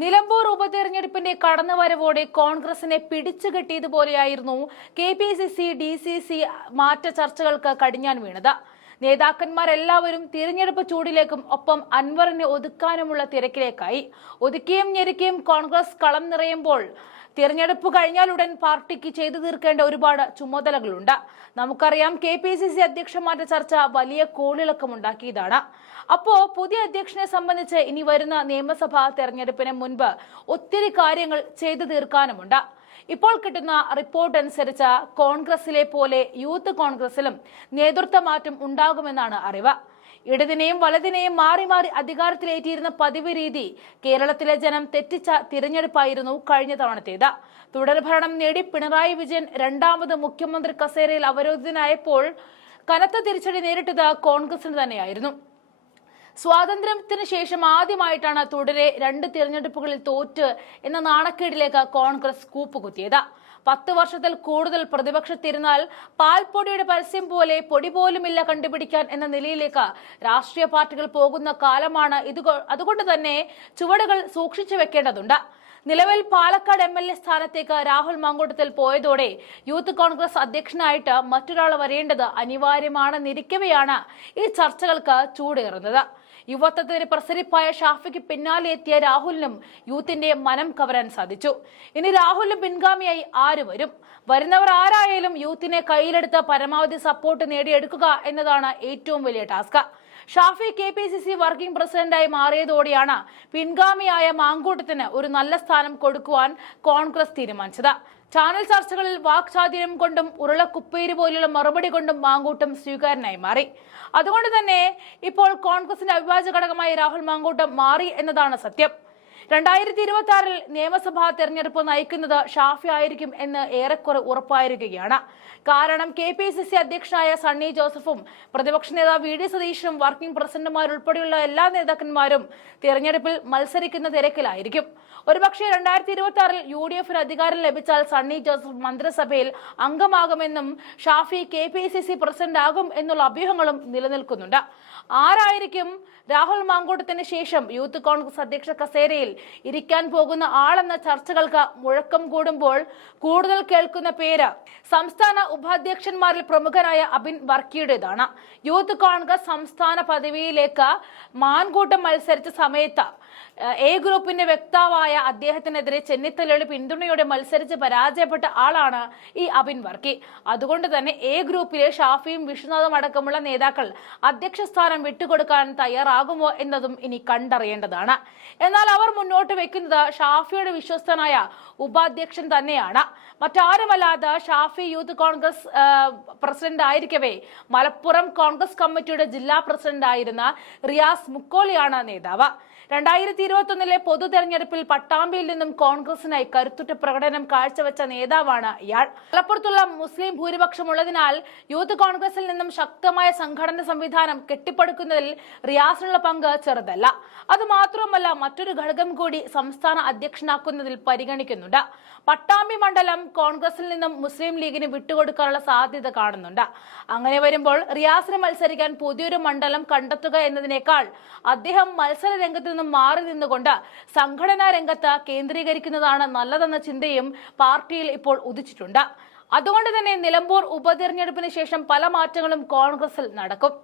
നിലമ്പൂർ ഉപതെരഞ്ഞെടുപ്പിന്റെ കടന്നുവരവോടെ കോൺഗ്രസിനെ പിടിച്ചുകെട്ടിയതുപോലെയായിരുന്നു K P C C D C C മാറ്റ ചർച്ചകൾക്ക് കടിഞ്ഞാൻ വീണത്. നേതാക്കന്മാരെല്ലാവരും തിരഞ്ഞെടുപ്പ് ചൂടിലേക്കും ഒപ്പം അൻവറിനെ ഒതുക്കാനുമുള്ള തിരക്കിലേക്കായി. ഒതുക്കിയും ഞെരുക്കിയും കോൺഗ്രസ് കളം നിറയുമ്പോൾ തിരഞ്ഞെടുപ്പ് കഴിഞ്ഞാലുടൻ പാർട്ടിക്ക് ചെയ്തു തീർക്കേണ്ട ഒരുപാട് ചുമതലകളുണ്ട്. നമുക്കറിയാം കെ പി സി സി അധ്യക്ഷന്മാരുടെ ചർച്ച വലിയ കോളിളക്കമുണ്ടാക്കിയതാണ് അപ്പോ പുതിയ അധ്യക്ഷനെ സംബന്ധിച്ച് ഇനി വരുന്ന നിയമസഭാ തെരഞ്ഞെടുപ്പിന് മുൻപ് ഒത്തിരി കാര്യങ്ങൾ ചെയ്തു തീർക്കാനുമുണ്ട്. ഇപ്പോൾ കിട്ടുന്ന റിപ്പോർട്ട് അനുസരിച്ച് കോൺഗ്രസിലെ പോലെ യൂത്ത് കോൺഗ്രസിലും നേതൃത്വ മാറ്റം ഉണ്ടാകുമെന്നാണ് അറിവ്. ഇടതിനെയും വലതിനെയും മാറി മാറി അധികാരത്തിലേറ്റിയിരുന്ന പതിവ് രീതി കേരളത്തിലെ ജനം തെറ്റിച്ച തിരഞ്ഞെടുപ്പായിരുന്നു കഴിഞ്ഞ തവണത്തേത്. തുടർഭരണം നേടി പിണറായി വിജയൻ രണ്ടാമത് മുഖ്യമന്ത്രി കസേരയിൽ അവരോധിതനായപ്പോൾ കനത്ത തിരിച്ചടി നേരിട്ടത് കോൺഗ്രസിന് തന്നെയായിരുന്നു. സ്വാതന്ത്ര്യത്തിന് ശേഷം ആദ്യമായിട്ടാണ് തുടരെ രണ്ട് തിരഞ്ഞെടുപ്പുകളിൽ തോറ്റ് എന്ന നാണക്കേടിലേക്ക് കോൺഗ്രസ് കൂപ്പുകുത്തിയത്. പത്ത് വർഷത്തിൽ കൂടുതൽ പ്രതിപക്ഷത്തിരുന്നാൽ പാൽപ്പൊടിയുടെ പരസ്യം പോലെ പൊടി പോലുമില്ല കണ്ടുപിടിക്കാൻ എന്ന നിലയിലേക്ക് രാഷ്ട്രീയ പാർട്ടികൾ പോകുന്ന കാലമാണ് ഇത് അതുകൊണ്ട് തന്നെ ചുവടുകൾ സൂക്ഷിച്ചു വെക്കേണ്ടതുണ്ട്. നിലവിൽ പാലക്കാട് എം എൽ എ സ്ഥാനത്തേക്ക് രാഹുൽ മാങ്കൂട്ടത്തിൽ പോയതോടെ യൂത്ത് കോൺഗ്രസ് അധ്യക്ഷനായിട്ട് മറ്റൊരാൾ വരേണ്ടത് അനിവാര്യമാണെന്നിരിക്കവെയാണ് ഈ ചർച്ചകൾക്ക് ചൂടേറുന്നത്. യുവത്വത്തിന് പ്രസരിപ്പായ ഷാഫിക്ക് പിന്നാലെ എത്തിയ രാഹുലിനും യൂത്തിന്റെ മനം കവരാൻ സാധിച്ചു. ഇനി രാഹുലിന് പിൻഗാമിയായി ആര് വരും? വരുന്നവർ ആരായാലും യൂത്തിനെ കയ്യിലെടുത്ത് പരമാവധി സപ്പോർട്ട് നേടിയെടുക്കുക എന്നതാണ് ഏറ്റവും വലിയ task Shafi K P C C working പ്രസിഡന്റായി മാറിയതോടെയാണ് പിൻഗാമിയായ മാങ്കൂട്ടത്തിന് ഒരു നല്ല സ്ഥാനം കൊടുക്കുവാൻ കോൺഗ്രസ് തീരുമാനിച്ചത്. ചാനൽ ചർച്ചകളിൽ വാക്ചാതുര്യം കൊണ്ടും ഉരുളക്കുപ്പേരി പോലുള്ള മറുപടി കൊണ്ടും മാങ്കൂട്ടം സ്വീകാരനായി മാറി. അതുകൊണ്ട് തന്നെ ഇപ്പോൾ കോൺഗ്രസിന്റെ അവിഭാജ്യ ഘടകമായി രാഹുൽ മാങ്കൂട്ടം മാറി എന്നതാണ് സത്യം. രണ്ടായിരത്തി ഇരുപത്തി ആറിൽ നിയമസഭാ തെരഞ്ഞെടുപ്പ് നയിക്കുന്നത് ഷാഫി ആയിരിക്കും എന്ന് ഏറെക്കുറെ ഉറപ്പായിരിക്കുകയാണ്. കാരണം കെ പി സി സി അധ്യക്ഷനായ സണ്ണി ജോസഫും പ്രതിപക്ഷ നേതാവ് വി ഡി സതീഷും വർക്കിംഗ് പ്രസിഡന്റുമാരുൾപ്പെടെയുള്ള എല്ലാ നേതാക്കന്മാരും തെരഞ്ഞെടുപ്പിൽ മത്സരിക്കുന്ന തിരക്കിലായിരിക്കും. ഒരുപക്ഷെ രണ്ടായിരത്തി ഇരുപത്തി ആറിൽ യു ഡി എഫിന് അധികാരം ലഭിച്ചാൽ സണ്ണി ജോസഫ് മന്ത്രിസഭയിൽ അംഗമാകുമെന്നും Shafi K P C C president ആകും എന്നുള്ള അഭ്യൂഹങ്ങളും നിലനിൽക്കുന്നുണ്ട്. ആരായിരിക്കും രാഹുൽ മാങ്കൂട്ടത്തിന് ശേഷം യൂത്ത് കോൺഗ്രസ് അധ്യക്ഷ കസേരയിൽ ഇരിക്കാൻ പോകുന്ന ആളെന്ന ചർച്ചകൾക്ക് മുഴക്കം കൂടുമ്പോൾ കൂടുതൽ കേൾക്കുന്ന പേര് സംസ്ഥാന ഉപാധ്യക്ഷന്മാരിൽ പ്രമുഖനായ അബിൻ വർക്കിയുടേതാണ്. യൂത്ത് കോൺഗ്രസ് സംസ്ഥാന പദവിയിലേക്ക് മാൻകൂട്ടം മത്സരിച്ച സമയത്ത് എ ഗ്രൂപ്പിന്റെ വ്യക്താവായ അദ്ദേഹത്തിനെതിരെ ചെന്നിത്തലയുടെ പിന്തുണയോടെ മത്സരിച്ച് പരാജയപ്പെട്ട ആളാണ് ഈ അബിൻ വർക്കി. അതുകൊണ്ട് തന്നെ എ ഗ്രൂപ്പിലെ ഷാഫിയും വിഷ്ണുനാഥും അടക്കമുള്ള നേതാക്കൾ അധ്യക്ഷ സ്ഥാനം വിട്ടുകൊടുക്കാൻ തയ്യാറാകുമോ എന്നതും ഇനി കണ്ടറിയേണ്ടതാണ്. എന്നാൽ അവർ മുന്നോട്ട് വെക്കുന്നത് ഷാഫിയുടെ വിശ്വസ്തനായ ഉപാധ്യക്ഷൻ തന്നെയാണ്. മറ്റാരുമല്ലാതെ ഷാഫി യൂത്ത് കോൺഗ്രസ് പ്രസിഡന്റ് ആയിരിക്കവേ മലപ്പുറം കോൺഗ്രസ് കമ്മിറ്റിയുടെ ജില്ലാ പ്രസിഡന്റ് ആയിരുന്ന റിയാസ് മുക്കോളിയാണ് നേതാവ്. രണ്ടായിരത്തി ഇരുപത്തി ഒന്നിലെ പൊതു തെരഞ്ഞെടുപ്പിൽ പട്ടാമ്പിയിൽ നിന്നും കോൺഗ്രസിനായി കരുത്തുറ്റ പ്രകടനം കാഴ്ചവെച്ച നേതാവാണ് ഇയാൾ. മലപ്പുറത്തുള്ള മുസ്ലിം ഭൂരിപക്ഷമുള്ളതിനാൽ യൂത്ത് കോൺഗ്രസിൽ നിന്നും ശക്തമായ സംഘടന സംവിധാനം കെട്ടിപ്പടുക്കുന്നതിൽ റിയാസിനുള്ള പങ്ക് ചെറുതല്ല. അത് മാത്രമല്ല മറ്റൊരു ഘടകം കൂടി സംസ്ഥാന അധ്യക്ഷനാക്കുന്നതിൽ പരിഗണിക്കുന്നുണ്ട്. പട്ടാമ്പി മണ്ഡലം കോൺഗ്രസിൽ നിന്നും മുസ്ലിം ലീഗിന് വിട്ടുകൊടുക്കാനുള്ള സാധ്യത കാണുന്നുണ്ട്. അങ്ങനെ വരുമ്പോൾ റിയാസിന് മത്സരിക്കാൻ പുതിയൊരു മണ്ഡലം കണ്ടെത്തുക എന്നതിനേക്കാൾ അദ്ദേഹം മത്സര രംഗത്ത് നിന്നും മാറി നിന്നുകൊണ്ട് സംഘടനാ രംഗത്ത് കേന്ദ്രീകരിക്കുന്നതാണ് നല്ലതെന്ന ചിന്തയും പാർട്ടിയിൽ ഇപ്പോൾ ഉദിച്ചിട്ടുണ്ട്. അതുകൊണ്ട് തന്നെ നിലമ്പൂർ ഉപതെരഞ്ഞെടുപ്പിന് ശേഷം പല മാറ്റങ്ങളും കോൺഗ്രസിൽ നടക്കും.